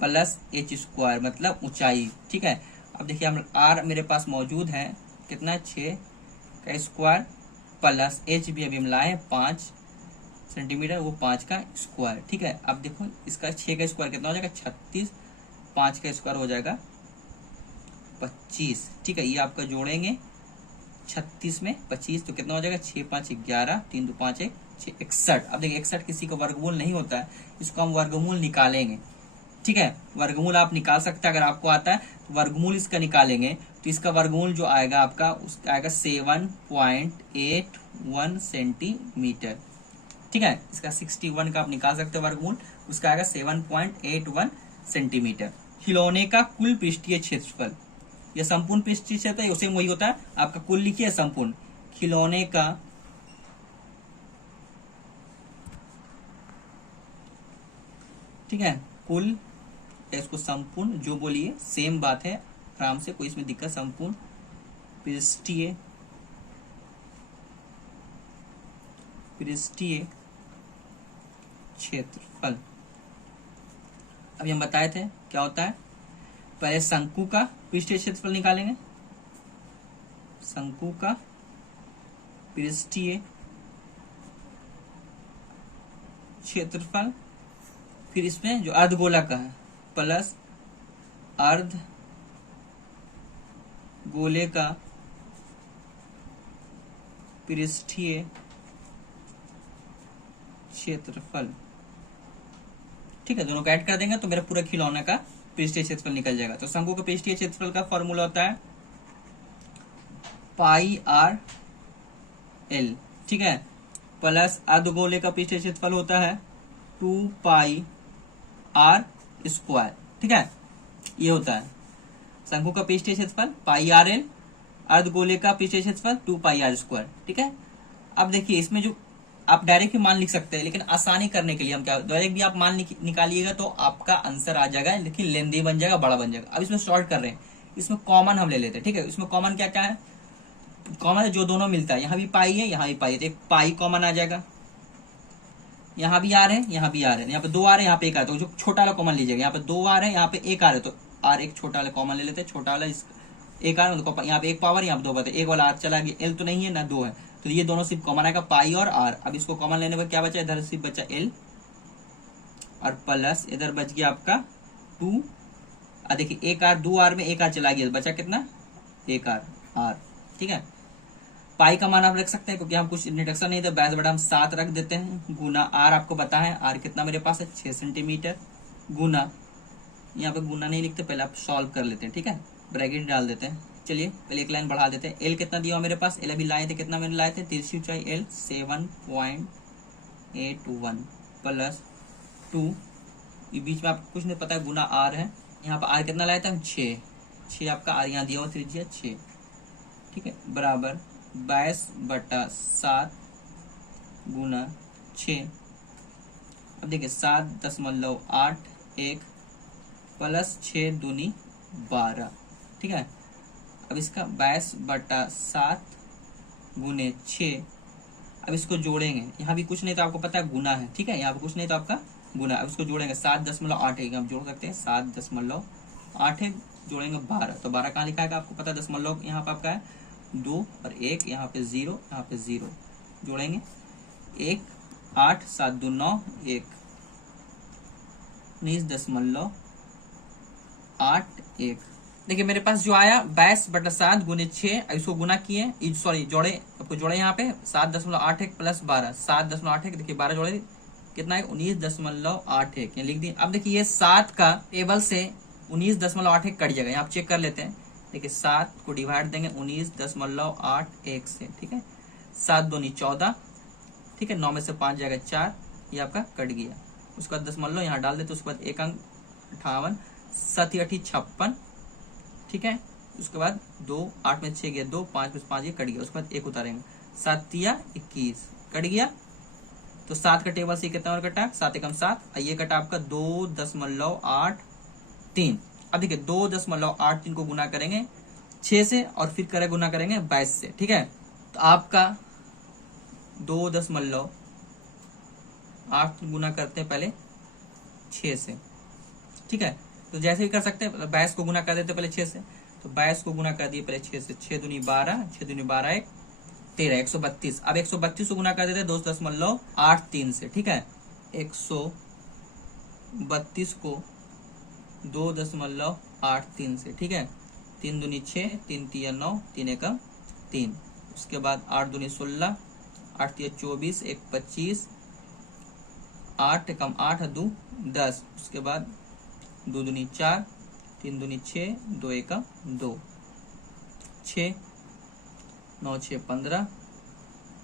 प्लस एच स्क्वायर मतलब ऊंचाई। ठीक है, अब देखिए हम आर मेरे पास मौजूद है कितना 6 का स्क्वायर प्लस एच भी अभी हम लाए 5 सेंटीमीटर, वो 5 का स्क्वायर। ठीक है, अब देखो इसका 6 का स्क्वायर कितना हो जाएगा 36, 5 का स्क्वायर हो जाएगा 25। ठीक है, ये आपका जोड़ेंगे 36 में 25 तो कितना हो जाएगा 6 5 11, 3 2 5 1 6 61। अब देखिए 61 किसी का वर्गमूल नहीं होता है, इसको हम वर्गमूल निकालेंगे। ठीक है, वर्गमूल आप निकाल सकते हैं अगर आपको आता है, तो वर्गमूल इसका निकालेंगे तो इसका वर्गमूल जो आएगा आपका उसका आएगा 7.81 सेंटीमीटर। ठीक है, इसका 61 का आप निकाल सकते हैं वर्गमूल, उसका आएगा 7.81 सेंटीमीटर। खिलौने का कुल पृष्ठीय क्षेत्रफल, यह संपूर्ण पृष्ठीय क्षेत्र है, उसे वही होता है आपका कुल लिखिए संपूर्ण खिलौने का ठीक है कुल, इसको संपूर्ण जो बोलिए सेम बात है, आराम से कोई इसमें दिक्कत, संपूर्ण पृष्ठीय क्षेत्रफल। अभी हम बताए थे क्या होता है, पहले शंकु का पृष्ठीय क्षेत्रफल निकालेंगे, शंकु का पृष्ठीय क्षेत्रफल, फिर इसमें जो अर्धगोला का है प्लस अर्धगोले का पृष्ठीय क्षेत्रफल। ठीक है, दोनों को ऐड कर देंगे तो मेरा पूरा खिलौना का पृष्ठीय क्षेत्रफल निकल जाएगा। तो शंकु का पृष्ठीय क्षेत्रफल का फॉर्मूला होता है पाई आर एल, ठीक है, प्लस अर्धगोले का पृष्ठीय क्षेत्रफल होता है 2 पाई आर स्क्वायर, ठीक है, ये होता है शंकु का पृष्ठीय क्षेत्रफल पाई आर एल, अर्धगोले का पृष्ठीय क्षेत्रफल 2 पाई आर स्क्वायर, ठीक है। अब देखिए इसमें जो आप डायरेक्ट ही मान लिख सकते हैं, लेकिन आसानी करने के लिए हम क्या, डायरेक्ट भी आप मान निकालिएगा तो आपका आंसर आ जाएगा, लेकिन लेंदी बन जाएगा, बड़ा बन जाएगा। अब इसमें शॉर्ट कर रहे हैं, इसमें कॉमन हम ले लेते हैं, ठीक है। इसमें कॉमन क्या क्या है, कॉमन है जो दोनों मिलता है, यहाँ भी पाई है यहाँ भी पाई है, तो एक पाई कॉमन आ जाएगा, यहाँ भी आर है यहाँ भी आर है, यहाँ पे 2 आर है यहाँ पे 1 आर है, तो जो छोटा वाला कॉमन लीजिएगा, यहाँ पे 2 आर है यहाँ पे 1 आर है, तो आर एक छोटा वाला कॉमन ले लेते हैं, छोटा वाला एक आर, यहाँ पे 1 पावर यहाँ पे 2 पावर, एक वाला आर चला गया, एल तो नहीं है ना 2 है, तो ये दोनों सिर्फ कॉमन आएगा पाई और आर। अब इसको कॉमन लेने पर क्या बचा, इधर सिर्फ बचा एल और प्लस इधर बच गया आपका 2, देखिए 1 आर 2 आर में 1 आर चला गया, बचा कितना 1 आर आर, ठीक है। पाई का मान आप रख सकते हैं क्योंकि हम कुछ इंट्रोडक्शन नहीं था, 22 बटा हम 7 रख देते हैं, गुना आर आपको पता है, आर कितना मेरे पास है 6 सेंटीमीटर, गुना यहाँ पे गुना नहीं लिखते, पहले आप सॉल्व कर लेते हैं, ठीक है, ब्रैकेट डाल देते हैं। चलिए पहले एक लाइन बढ़ा देते हैं, एल कितना दिया मेरे पास, एल अभी लाए थे, कितना मैंने लाए थे, तिरछी ऊंचाई एल 7.81 प्लस 2, ये बीच में आपको कुछ नहीं पता है, गुना आर है, यहाँ पर आर कितना लाए थे हम 6 आपका आर यहाँ दिया हुआ त्रिज्या 6, ठीक है, बराबर 22/7 गुना 6। अब देखिए 7.81 प्लस 6 दूनी 12, ठीक है। अब इसका 22/7 गुने 6, अब इसको जोड़ेंगे, यहाँ भी कुछ नहीं तो आपको पता है गुना है, ठीक है, यहाँ पे कुछ नहीं तो आपका गुना, अब इसको जोड़ेंगे 7.81 हम जोड़ सकते हैं, 7.81 जोड़ेंगे 12, तो 12 कहाँ लिखा है आपको पता है, दशमलव यहाँ पे आपका है 2 और 1, यहाँ पे 0 यहाँ पे 0, जोड़ेंगे 1 8 7 2 9 1 19.81। देखिए मेरे पास जो आया 22/7 गुने 6, इसको गुना किए, सॉरी जोड़े, आपको जोड़े यहाँ पे 7.81 प्लस 12 7.81, देखिए 12 जोड़े कितना है 19.81 लिख दिए। अब देखिए ये 7 का टेबल से 19.81 कट जाएगा, यहाँ आप चेक कर लेते हैं, देखिए 7 को डिवाइड देंगे 19.81 से, ठीक है, 7 दूनी 14, ठीक है, 9 में से 5 जाएगा 4, ये आपका कट गया। उसके बाद दशमलव यहाँ डाल देते, उसके बाद 1 अंक 58, 7 8 56, ठीक है, उसके बाद 2 8 में 6 गया 2, 5 में 5 ये कट गया, उसके बाद 1 उतारेंगे, 7 3 21 कट गया, तो 7 का टेबल से कितना और कटा, 7 एकम 7, ये कटा आपका 2.83। अब देखिए 2.83 को गुना करेंगे 6 से और फिर गुना करेंगे 22 से, ठीक है, तो आपका 2.8 गुना करते हैं पहले 6 से, ठीक है, तो जैसे भी कर सकते हैं, 22 को गुना कर देते पहले 6 से, तो 22 को गुना कर दिए पहले 6 से, 6 दूनी 12, 6 दूनी 12 1 13, 132। अब 132 को गुना कर देते 2.83 से, ठीक है, 132 को 2.83 से, ठीक है, 3 दूनी 6, 3 3 9, 3 1 3, उसके बाद 8 दूनी 16, 8 3 24, 1 25, 8 कम 8 2 10, उसके बाद 2 दूनी 4, 3 दूनी 6, 2 1 2, 6 9 6 15,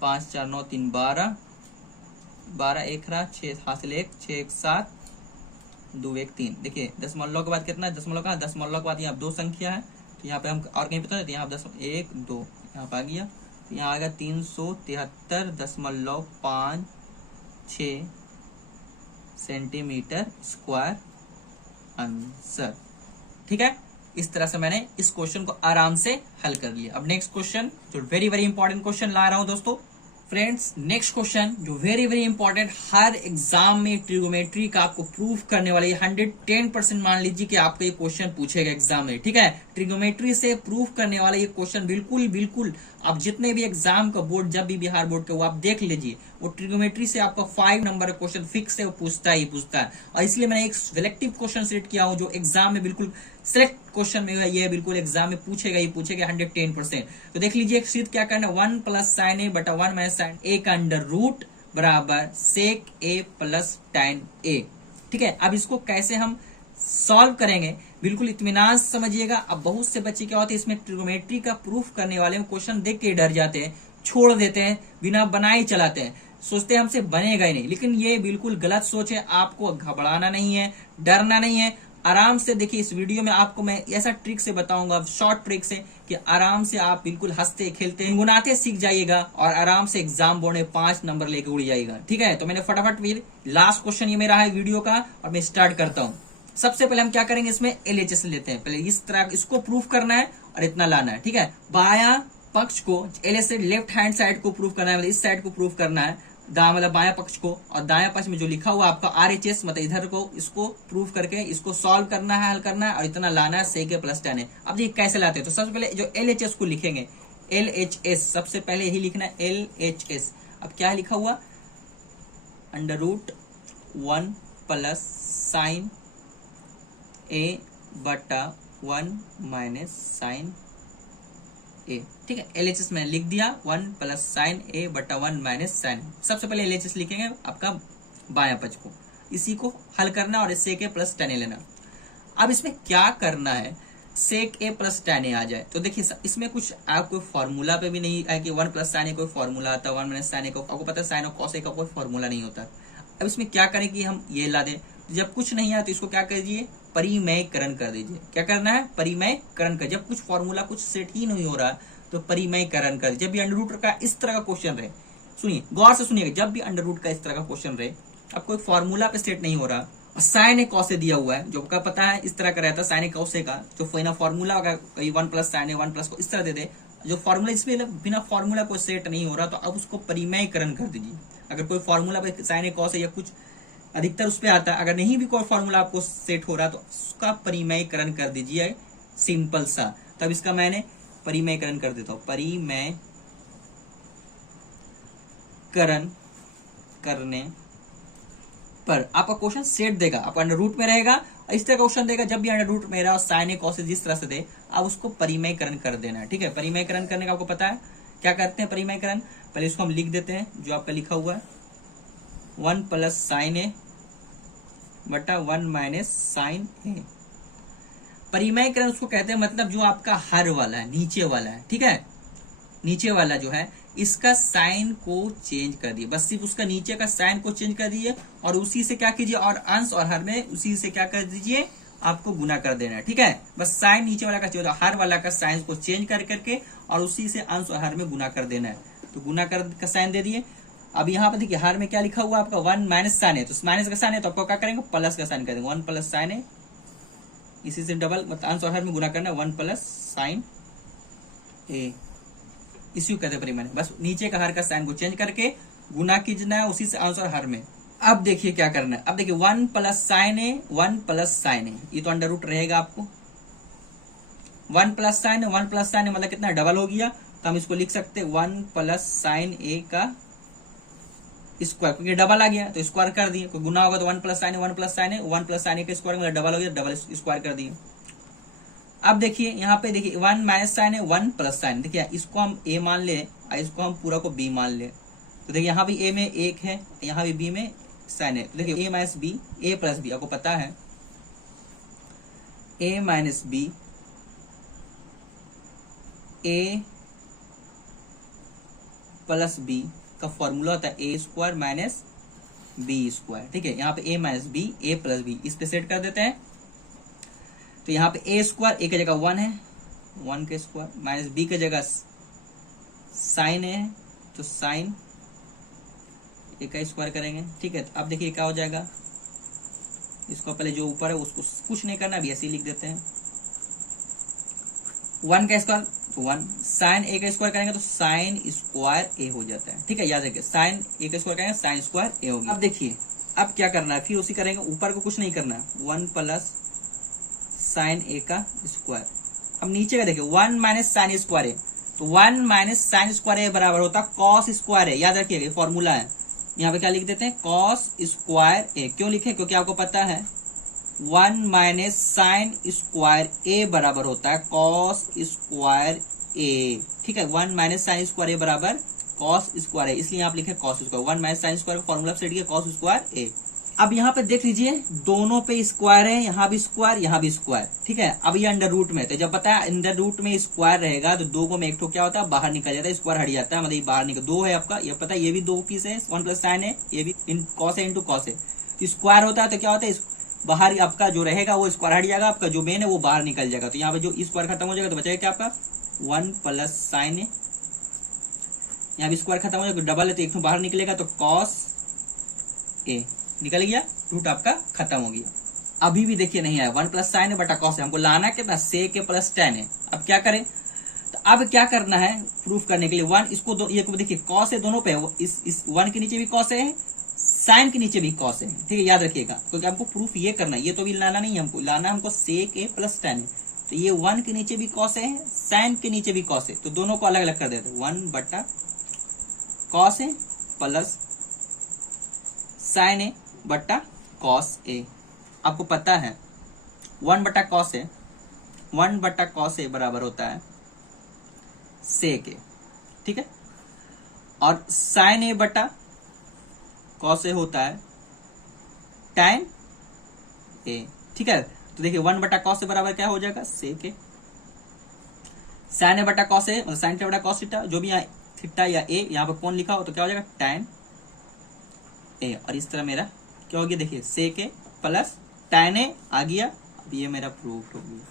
5 4 9 3 12, 12 1 रहा, 6 हासिल 1, 6 1 7, 2 1 3। देखिए दशमलव के बाद कितना है, दशमलव का दशमलव के बाद यहाँ 2 संख्या है, तो यहाँ पे हम और कहीं पता है, यहाँ 1 2 यहाँ पे आ गया, तो यहाँ आएगा 373.56 सेंटीमीटर स्क्वायर आंसर, ठीक है। इस तरह से मैंने इस क्वेश्चन को आराम से हल कर लिया। अब नेक्स्ट क्वेश्चन जो वेरी वेरी इंपॉर्टेंट क्वेश्चन ला रहा हूं दोस्तों, फ्रेंड्स नेक्स्ट क्वेश्चन जो वेरी वेरी इंपॉर्टेंट, हर एग्जाम में ट्रिगोमेट्री का आपको प्रूफ करने वाले 110% मान लीजिए कि आपको ये क्वेश्चन पूछेगा एग्जाम में, ठीक है। ट्रिगोमेट्री से प्रूफ करने वाला ये क्वेश्चन बिल्कुल बिल्कुल आप जितने भी एग्जाम का बोर्ड, जब भी बिहार बोर्ड के वो आप देख लीजिए, वो ट्रिगोमेट्री से आपका 5 नंबर का क्वेश्चन फिक्स है, वो पूछता ही पूछता है। और इसलिए मैंने एक सिलेक्टिव क्वेश्चन सिलेक्ट किया हूं जो एग्जाम में बिल्कुल सिलेक्ट क्वेश्चन में है, ये बिल्कुल एग्जाम में पूछेगा ही पूछेगा 110%। तो देख लीजिए एक सीध क्या करना, 1 प्लस साइन ए बटा 1 माइनस साइन ए का अंडर रूट बराबर सेक ए प्लस tan ए, ठीक है। अब इसको कैसे हम सॉल्व करेंगे, बिल्कुल इत्मीनान से समझिएगा। अब बहुत से बच्चे क्या होते हैं इसमें ट्रिग्नोमेट्री का प्रूफ करने वाले में क्वेश्चन देख के डर जाते हैं, छोड़ देते हैं, बिना बनाए चलाते हैं, सोचते हैं हमसे बनेगा ही नहीं। लेकिन ये बिल्कुल गलत सोच है। आपको घबराना नहीं है, डरना नहीं है। आराम से देखिए, इस वीडियो में आपको मैं ऐसा ट्रिक से बताऊंगा, शॉर्ट ट्रिक से, कि आराम से आप बिल्कुल हंसते खेलते गुनगुनाते सीख जाइएगा और आराम से एग्जाम बोर्ड में 5 नंबर लेके उड़ जाइएगा। ठीक है, तो मैंने फटाफट फिर लास्ट क्वेश्चन ये मेरा है वीडियो का और मैं स्टार्ट करता हूँ। सबसे पहले हम क्या करेंगे, इसमें LHS लेते हैं। पहले इस तरह इसको प्रूफ करना है और इतना लाना है। ठीक है, बायां पक्ष को LHS लेफ्ट हैंड साइड को प्रूफ करना है, मतलब इस साइड को प्रूफ करना है, मतलब बायां पक्ष को, और दायां पक्ष में जो लिखा हुआ आपका RHS मतलब इधर को, इसको प्रूफ करके इसको सॉल्व करना है, हल करना है और इतना लाना है sec a + tan a। अब ये कैसे लाते हैं, तो सबसे पहले जो LHS को लिखेंगे, LHS सबसे पहले यही लिखना है, LHS। अब क्या है लिखा हुआ, √1 + sin a/1 - sin a। ठीक है, LHS मैंने लिख दिया, 1 + sin a/1 - sin a। सबसे पहले LHS लिखेंगे आपका बायां पक्ष को, इसी को हल करना और sec a + tan a लेना। अब इसमें क्या करना है, sec a + tan a आ जाए तो देखिए इसमें कुछ आपको फॉर्मूला पे भी नहीं है कि 1 + sin a कोई फॉर्मूला आता है, 1 - sin a को आपको पता है sin और cos a का कोई फॉर्मूला नहीं होता। अब इसमें क्या करें कि हम ये ला दें, जब कुछ नहीं आया तो इसको क्या कर दीजिए, परिमयकरण कर दीजिए। क्या करना है, परिमयकरण कर। जब कुछ फॉर्मूला कुछ सेट ही नहीं हो रहा तो परिमयकरण कर। जब भी अंडर रूट का इस तरह का क्वेश्चन रहे, सुनिए गौर से सुनिएगा, जब भी अंडर रूट का इस तरह का क्वेश्चन रहे, अब कोई फॉर्मूला पे सेट नहीं हो रहा और साइन ए कॉस ए दिया हुआ है, जो आपका पता है इस तरह का रहता है साइन ए कॉस ए का, जो फॉर्मूला होगा 1 + sin a 1 + को इस तरह दे दे, जो फॉर्मूला इसमें बिना फॉर्मूला को सेट नहीं हो रहा तो अब उसको परिमयकरण कर दीजिए। अगर कोई फॉर्मूला पे साइन ए कॉस ए या कुछ अधिकतर उस पर आता है, अगर नहीं भी कोई फॉर्मूला आपको सेट हो रहा तो उसका परिमयकरण कर दीजिए, सिंपल सा। तब इसका मैंने परिमयकरण कर देता हूं, परिमयकरण करने पर आपका क्वेश्चन सेट देगा, आपका अंडर रूट में रहेगा, इस तरह का क्वेश्चन देगा। जब भी अंडर रूट में रहा साइन ए कॉस ए जिस तरह से दे, आप उसको परिमयकरण कर देना है। ठीक है, परिमयकरण करने का आपको पता है क्या करते हैं परिमयकरण, पहले इसको हम लिख देते हैं जो आपका लिखा हुआ है, 1 + sin a/1 - sin a। परिमयकरण उसको कहते हैं, मतलब जो आपका हर वाला है, नीचे वाला है। ठीक है, नीचे वाला जो है इसका साइन को चेंज कर दिए, बस सिर्फ उसका नीचे का साइन को चेंज कर दिए और उसी से क्या कीजिए, और अंश और हर में उसी से क्या कर दीजिए, आपको गुना कर देना है। ठीक है, बस साइन नीचे वाला का चेंज, हर वाला का साइन को चेंज कर करके और उसी से अंश और हर में गुना कर देना है। तो गुना कर का साइन दे दिए। अब यहाँ पर देखिए हर में क्या लिखा हुआ आपका 1 - sin a, तो माइनस का साइन है तो आपको क्या करेंगे, प्लस का साइन कर देंगे, 1 + sin a, इसी से डबल मतलब अंश और हर में गुना करना है, 1 + sin a। इसी को कहते हैं परिमाण, बस नीचे का हर का साइन को चेंज करके गुना कीजना है उसी से अंश और हर में। अब देखिए क्या करना है, अब देखिए 1 + sin a, 1 + sin a, ये तो अंडर रूट रहेगा आपको, 1 + sin a, 1 + sin a मतलब कितना डबल हो गया, तो हम इसको लिख सकते हैं 1 + sin a का स्क्वायर, क्योंकि डबल आ गया तो स्क्वायर कर दिए, कोई गुना होगा तो 1 + sin a, 1 + sin a, 1 + sin a का स्क्वायर मतलब डबल हो गया, डबल स्क्वायर कर दिए। अब देखिए यहाँ पे देखिए 1 - sin a, 1 + sin, देखिए इसको हम a मान ले और इसको हम पूरा को b मान ले, तो देखिए यहाँ भी a में 1 है, यहाँ भी b में sin है, तो देखिए a - b, a + b, आपको पता है a - b, a + b का फॉर्मूला होता है a² - b²। ठीक है, यहाँ पे a - b, a + b, इस पे सेट कर देते हैं। तो यहाँ पे a² a की जगह 1 है, 1 का स्क्वायर, माइनस b की जगह साइन a है, तो साइन a का स्क्वायर करेंगे। ठीक है, तो अब देखिए क्या हो जाएगा, इसको पहले जो ऊपर है उसको कुछ नहीं करना, अभी ऐसे ही लिख देते हैं, 1 का स्क्वायर तो 1, साइन a का स्क्वायर करेंगे तो साइन स्क्वायर a हो जाता है। ठीक है, याद रखिए साइन a का स्क्वायर करेंगे साइन स्क्वायर a होगी। अब देखिए अब क्या करना है, फिर उसी करेंगे, ऊपर को कुछ नहीं करना, 1 + sin a का स्क्वायर। अब नीचे का देखिए 1 - sin स्क्वायर a, तो 1 - sin स्क्वायर a बराबर होता है cos स्क्वायर a, याद रखिएगा फॉर्मूला है। यहाँ पे क्या लिख देते हैं, cos स्क्वायर a, क्यों लिखे, क्योंकि आपको पता है 1 - sin स्क्वायर a बराबर होता है cos स्क्वायर a। ठीक है, 1 - sin स्क्वायर a बराबर cos स्क्वायर a, इसलिए आप लिखे cos स्क्वायर, 1 - sin स्क्वायर का फॉर्मूला सेट किया cos स्क्वायर a। अब यहाँ पे देख लीजिए दोनों पे स्क्वायर है, यहाँ भी स्क्वायर यहाँ भी स्क्वायर, ठीक है। अब ये अंडर रूट में, तो जब पता है अंडर रूट में स्क्वायर रहेगा तो दो को में एक ठो क्या होता है बाहर निकल जाता है, स्क्वायर हट जाता है, मतलब ये बाहर निकल, दो है आपका, ये पता है ये भी दो पीस है, 1 प्लस साइन है, ये भी इन कॉस है इंटू कॉस है, स्क्वायर होता है तो क्या होता है बाहर आपका जो रहेगा वो स्क्वायर हट जाएगा, आपका जो मेन है वो बाहर निकल जाएगा, तो यहाँ पे जो स्क्वायर खत्म हो जाएगा तो बचेगा क्या आपका 1 प्लस साइन है, यहाँ भी स्क्वायर खत्म हो जाएगा, डबल है तो एक ठो बाहर निकलेगा तो कॉस ए निकल गया, रूट आपका खत्म हो गया। अभी भी देखिए नहीं आया, 1 प्लस साइन है बटा कॉस है, हमको लाना कितना सेक प्लस टेन है। अब क्या करें, तो अब क्या करना है प्रूफ करने के लिए 1 इसको ये देखिए कॉस है दोनों पे, इस 1 के नीचे भी कॉस है, साइन के नीचे भी कॉस है, ठीक है याद रखिएगा, क्योंकि हमको प्रूफ ये करना है, ये तो भी लाना नहीं है हमको, लाना हमको सेक ए प्लस टेन है, तो ये 1 के नीचे भी कॉस है, साइन के नीचे भी कॉस है, तो दोनों को अलग अलग कर देते 1 बटा कॉस है प्लस साइन ए बटा कॉस ए। आपको पता है 1 बटा कॉस ए, 1 बटा कॉस ए बराबर होता है सेक ए, ठीक है, और साइन ए बटा कॉस ए होता है टैन ए, ठीक है। तो देखिए 1 बटा कॉस ए बराबर क्या हो जाएगा सेक ए, साइन ए बटा कॉस ए मतलब साइन थे बटा कॉस थीटा, जो भी यहाँ थीटा या ए यहाँ पर कौन लिखा हो तो क्या हो जाएगा टैन ए, और इस तरह मेरा क्या हो गया देखिए सेक ए प्लस टैन ए आ गया। अब ये मेरा प्रूफ हो गया,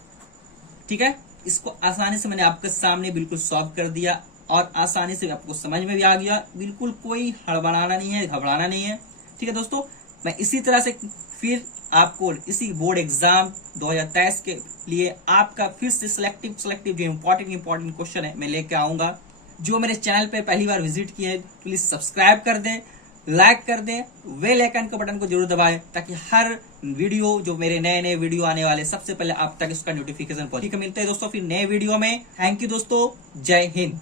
ठीक है। इसको आसानी से मैंने आपके सामने बिल्कुल सॉल्व कर दिया और आसानी से आपको समझ में भी आ गया, बिल्कुल कोई हड़बड़ाना नहीं है, घबराना नहीं है, ठीक है दोस्तों। मैं इसी तरह से फिर आपको इसी बोर्ड एग्जाम 2023 के लिए आपका फिर से सिलेक्टिव जो इंपॉर्टेंट क्वेश्चन है मैं लेके आऊंगा। जो मेरे चैनल पे पहली बार विजिट किए हैं प्लीज सब्सक्राइब कर दें, लाइक कर दें, बेल आइकन के बटन को जरूर दबाएं ताकि हर वीडियो जो मेरे नए वीडियो आने वाले सबसे पहले आप तक इसका नोटिफिकेशन पहुंचे। ठीक है, मिलते हैं दोस्तों फिर नए वीडियो में। थैंक यू दोस्तों, जय हिंद।